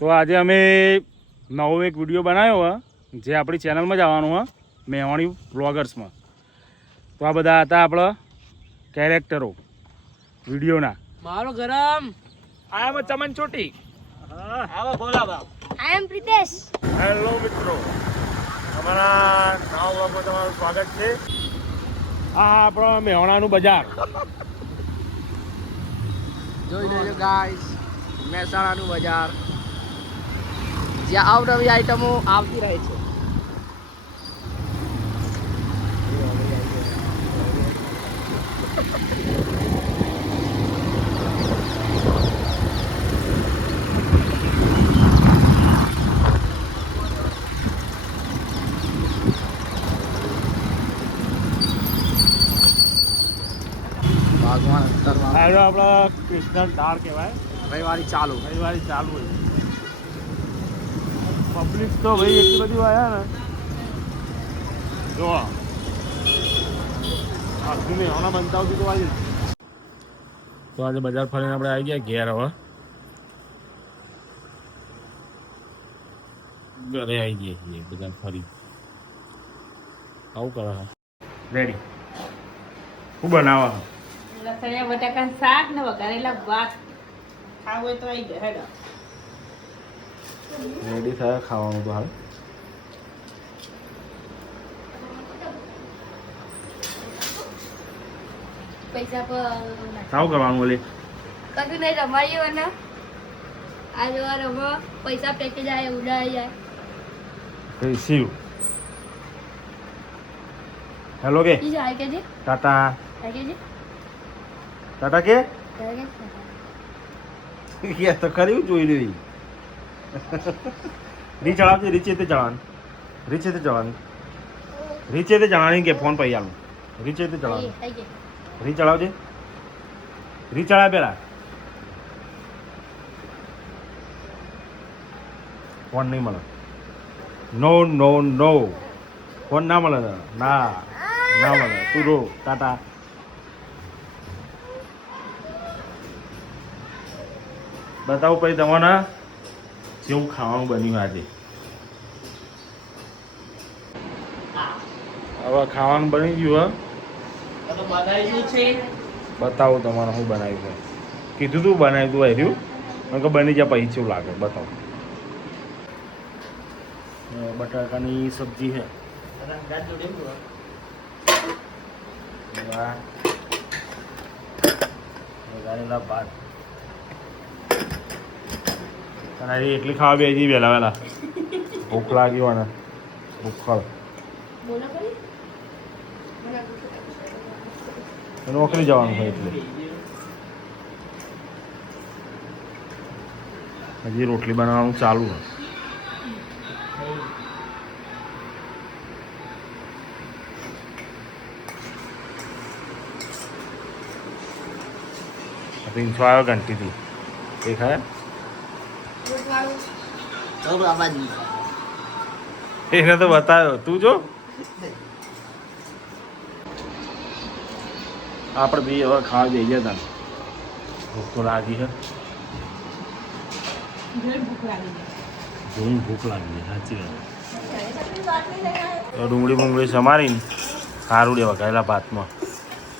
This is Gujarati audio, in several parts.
તો આજે અમે નવો એક વિડીયો બનાવ્યો જે આપણી ચેનલમાં જ આવવાનો હ મેવાણી વ્લોગર્સમાં. તો આ બધા હતા આપણા કેરેક્ટરો વિડીયોના. મારો ગરમ આમ ચમન ચોટી. આવો બોલા બાપ. આઈ એમ પ્રિતેશ. હેલો મિત્રો, અમારા નવા વ્લોગમાં તમારું સ્વાગત છે. આ આપણો મેવાણાનું બજાર. જોઈ લેજો ગાઈસ, મહેસાણાનું બજાર જ્યાં અવનવી આઈટમો આવતી રહે છે. ભગવાન અંતરમાં આ આપણા કૃષ્ણ દાળ કહેવાય. રવિવારી ચાલુ. રવિવારે ચાલુ હોય. પબ્લિક તો ભાઈ એટલી બધી આવ્યા ને જો આખું મેવાણા બનતા આવતી તો આજે. તો આજે બજાર ફરીને આપણે આવી ગયા ઘેર. હવે ઘરે આવી ગયા છીએ બજાર ફરી. આવું કરે રેડી શું બનાવવા? લસણિયા બટાકાનું શાક ને વઘારેલા ભાત. ખાવું હોય તો આવી જાય હેડો. રેડી થાય ખાવાનું તો હાલ. પૈસા પર સાવું કરવાનું ઓલી કશું નહીં રમાડીએ અને આ જોવા રમો પૈસા પેકે જાય ઉડાઈ જાય. શિવ હેલો કે ઈ જાય કે જી ટાટા જાય કે જી ટાટા કે જાય તો કર્યું જોઈ લેવી. રી ચડાવજે, રીચે તે જવાનું, રીચે તે જવાનું, રીચે તે જવાની કે ફોન પૈ આલું. રીચે તે જવાનું, રી ચડાવજે, રી ચડાવ પેલા ફોન નહીં મળે. નો નો નો ફોન ના મળે. ના ના મળે. તું રો ટાટા. બતાવું પછી તમારા જેવું ખાવાનું બન્યું આજે. હવે ખાવાનું બની ગયું. બનાવ્યું છે. બતાવું તમારે શું બનાવ્યું છે. કીધું તું બનાવ્યું તું હેર્યું કારણ કે બની જાય પછી કેવું લાગે બતાવું. બટાકાની સબ્જી છે. વઘારેલા ભાત. અને એટલી ખાવા બેસી વહેલા વહેલા ભૂખ લાગી હોય ને ભૂખળ નોકરી જવાનું હોય એટલે હજી રોટલી બનાવવાનું ચાલુ હોય. પિંછો આવ્યો ઘંટીથી દેખાય. એને તો બતાવ્યો તું જો. આપણે બી હવે ખાવા જઈ ગયા હતા. ભૂખ તો લાગી છે. ભૂખ લાગી છે સાચી વાત. તો ડુંગળી બુંગળી સમારીને સારું દેવા ગયેલા ભાતમાં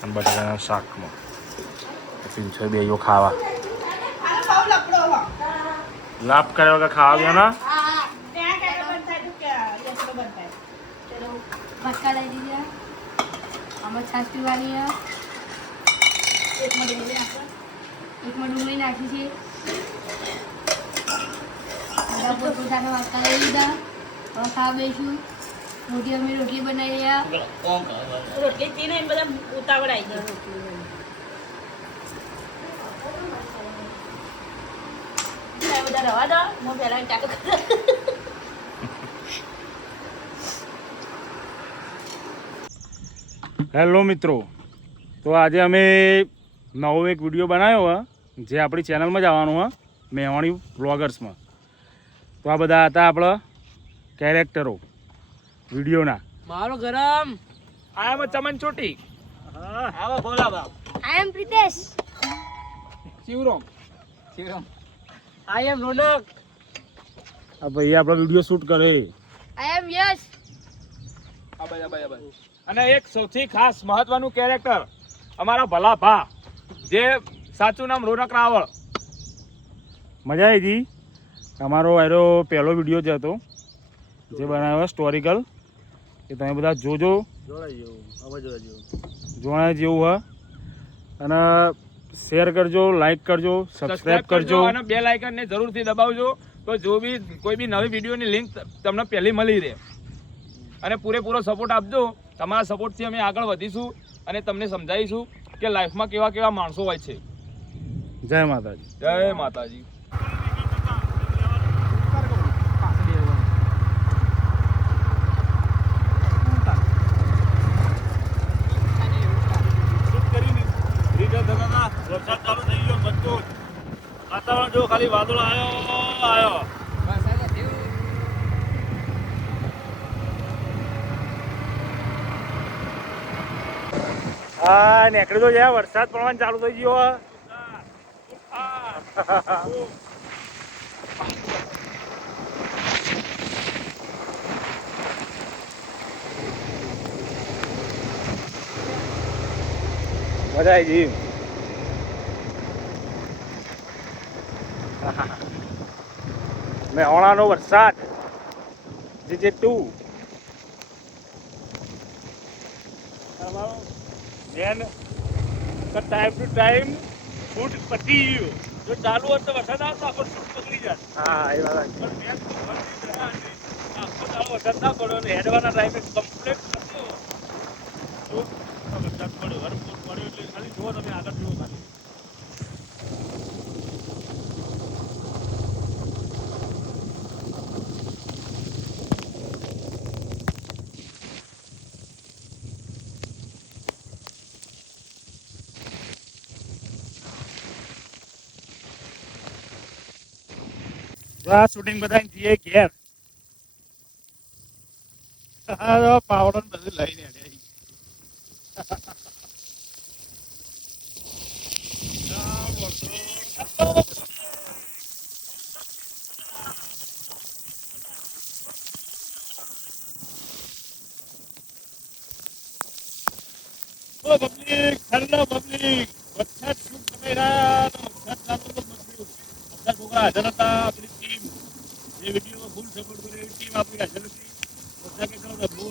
અને બટાકાના શાકમાં. પીંછો બે ખાવા લાભ કર્યા વગર ખાવા ગયા ના. ભટકા લઈ દીધા. આમાં છાશ પીવાની છે. એકમાં ડુંગળી નાખી છે. બધા પોતપોતાના વાટકા લઈ લીધા. હવે ખાવા બેસું. મોટી અમે રોટલી બનાવી રહ્યા. રોટલી થી ને બધા ઉતાવળ આવી ગયા. બધા રવા દો. હું પહેલા ચાલુ કરું. હેલો મિત્રો, તો આજે અમે નવો એક વિડીયો બનાવ્યો જે આપણી ચેનલમાં જ આવવાનો મેવાણી વ્લોગર્સમાં. તો આ બધા હતા આપણા કેરેક્ટરો વિડીયોના. મારો ગરમ આમ ચમન ચોટી. આવો બોલા બાપ. આઈ એમ પ્રિતેશ. શિવરામ. આઈ એમ રોનક. આ ભાઈ આપણો વિડીયો શૂટ કરે. આઈ એમ યસ. અને એક સૌથી ખાસ મહત્વનું કેરેક્ટર અમારા ભલા ભા, જે સાચું નામ રોનક રાવળ. મજા આવી હતી. અમારો એનો પહેલો વિડીયો જ હતો જે બનાવ્યો સ્ટોરિકલ, એ તમે બધા જોજો, જોવા જેવું હ. અને શેર કરજો, લાઈક કરજો, સબસ્ક્રાઈબ કરજો અને બેલ આઇકનને જરૂરથી દબાવજો, તો કોઈ બી નવી વિડીયોની લિંક તમને પહેલી મળી રહે. અને પૂરેપૂરો સપોર્ટ આપજો. તમારા સપોર્ટથી અમે આગળ વધીશું અને તમને સમજાવીશું કે લાઈફમાં કેવા કેવા માણસો હોય છે. જય માતાજી. જય માતાજી. વરસાદ ચાલુ થઈ ગયો મજબૂત. વાતાવરણ જો ખાલી વાદળો આવ્યો. હા નીકળી તો જાય, વરસાદ પડવાનું ચાલુ થઈ ગયો. મજા આવી ગઈ. મેહોણાનો વરસાદ GJ2 મેન ટાઈમ ટુ ટાઈમ ફૂડ પતી ગયો. જો ચાલુ હોત તો વરસાદ આવતો આખો શૂટ પકડી જાય. હા એ વાત પણ મેન આખો દાડો વરસાદ ના પડ્યો ને હેડવાના ટાઈમે કમ્પ્લીટ થતો વરસાદ પડ્યો. હરફૂટ પડ્યો એટલે ખાલી જુઓ તમે આગળ જુઓ ખાલી. આ શૂટિંગ બધા જઈએ ઘેર. પાવડો બધું લઈને પબ્લિક, હેલો પબ્લિક, વરસાદ શું તમે વરસાદ ચાલુ તો મજબૂત. બધા છોકરા હાજર હતા. આપણી ટીમ જે વિડીયોમાં ફૂલ સપોર્ટ કરે એવી ટીમ આપણી હાજર હતી. બધા કે ચલો ચલો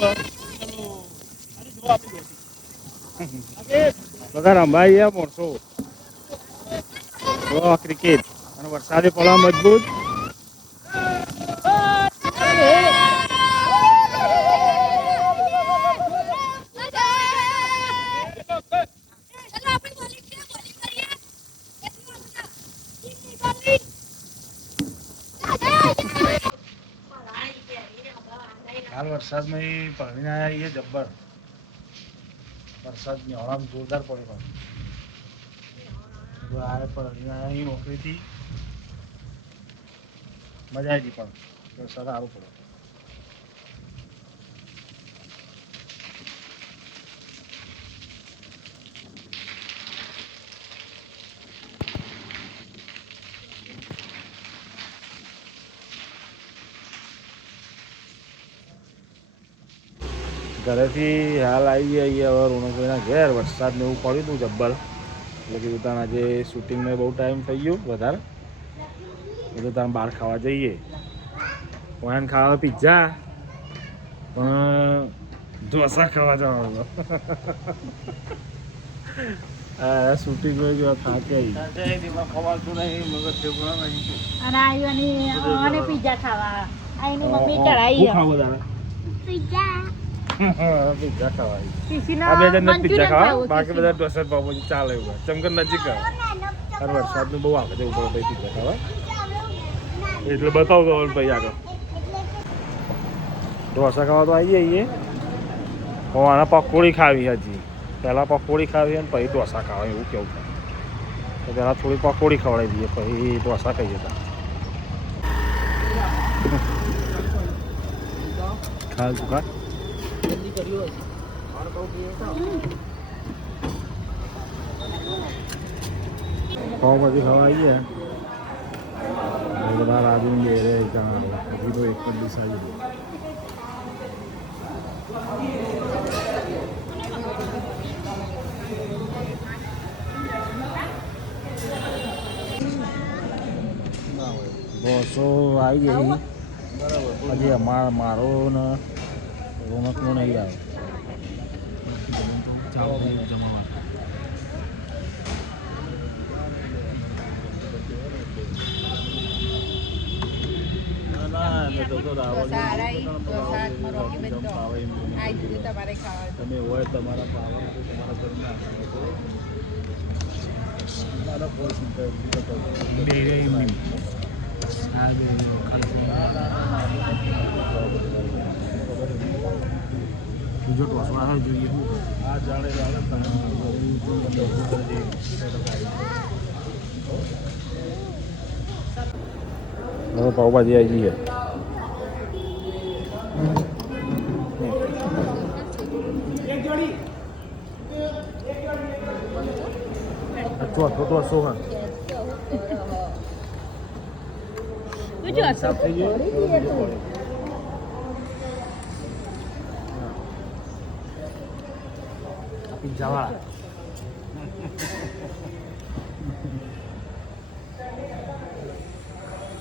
અને જો આપણી બધા રંભાઈ મોરસો ક્રિકેટ અને વરસાદે પડવા મજબૂત. હાલ વરસાદમાં પાણી આવ્યા એ જબ્બર. વરસાદ મેહોણામાં જોરદાર પડ્યો. આ પાણી આવ્યા નોકરીથી મજા આવી પણ વરસાદ સારું પડ્યો. ઘરેથી હાલ આવી ગયા હવે રોનકભાઈના ઘેર. વરસાદ ને એવું પડ્યું હતું જબ્બર, એટલે કીધું તાણ આજે શૂટિંગમાં બહુ ટાઈમ થઈ ગયો વધારે, એટલે તાણ બહાર ખાવા જઈએ. વાહન ખાવા પિઝા, પણ ઢોસા ખાવા જવાનું. હા શૂટિંગમાં જો થાકે ખવાતું નહીં, મગજ ઠેકવા નહીં. અને આવ્યો પિઝા ખાવા આઈને મમ્મી ચડાઈ ખાવ વધારે પિઝા. પિઝા ખવાય. આ બે જણ પિઝા ખાવા, બાકી બધા ઢોસા પાપોજી ચાલે એવું. ચમકર નજીક આવે વરસાદનું બહુ આગળ જવું પડે ભાઈ પિઝા ખાવા, એટલે બતાવો ભાઈ આગળ. ઢોસા ખાવા તો આવી જઈએ. આના પકોડી ખાવી હજી, પહેલાં પકોડી ખાવી અને પછી ઢોસા ખાવા એવું કેવું. તો પહેલાં થોડી પકોડી ખવડાવી દઈએ પછી ઢોસા ખાઈએ હતા. ખાલ તું ખા પાઉંભાજી ખાવા આવી ગયા. બધા રાજુ બે રે હજી તો એક જ ડીશ આવી બોસો આવી ગઈ હજી મારો ને રોનકનો નહીં આવે તમે હોય તમારા પાવર તમારા ઘરના બીજો ટોસવા જોઈએ આ જાણે હવે પાવભાજી આવી ગઈ ચોથો તો સોહન સાફ થઈ ગયો પિઝા વાળા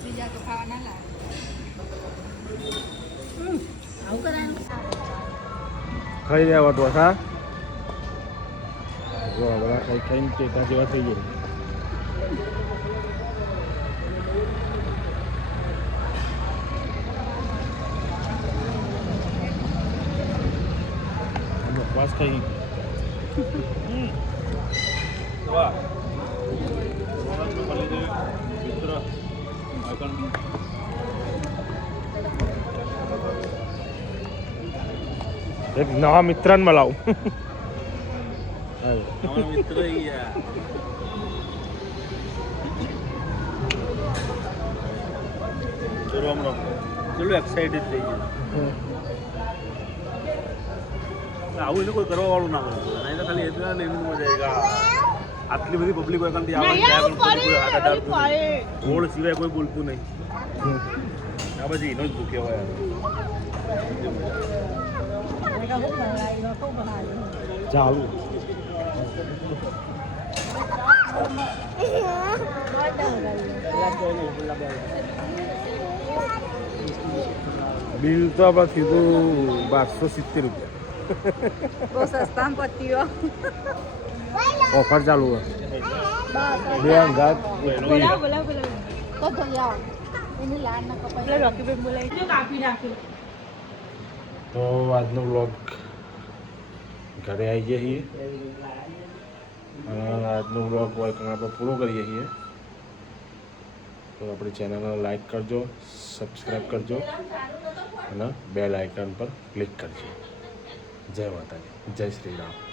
બીજા તો ખાવા ના લાગે આવું કરાય ખાઈ રહ્યા ઢોસા જો બધા ખાઈ ખાઈને ટેટા જેવા થઈ ગયા બસ ખાઈ એક નવા મિત્રને મળાવું મિત્ર ચલો એક્સાઇટેડ થઈ ગયા આવું એને કોઈ કરવા વાળું ના હોય નહીં તો ખાલી એટલા ને એમની મજા આવે આટલી બધી પબ્લિક હોય કારણ ગોળ સિવાય કોઈ બોલતું નહીં આ બધી એનો જ ભૂખ્યો હોય ચાલુ બિલ તો આપણે સીધું 1270 રૂપિયા બહુ સસ્તા પત્તીઓ ઓફર ચાલુ હોય બે અંગાત તો આજનો બ્લોગ ઘરે આવી જઈએ છીએ અને આજનો બ્લોગ આપણે પૂરો કરીએ છીએ તો આપણી ચેનલને લાઈક કરજો સબસ્ક્રાઈબ કરજો અને બેલ આઇકન પર ક્લિક કરજો જય માતાજી જય શ્રી રામ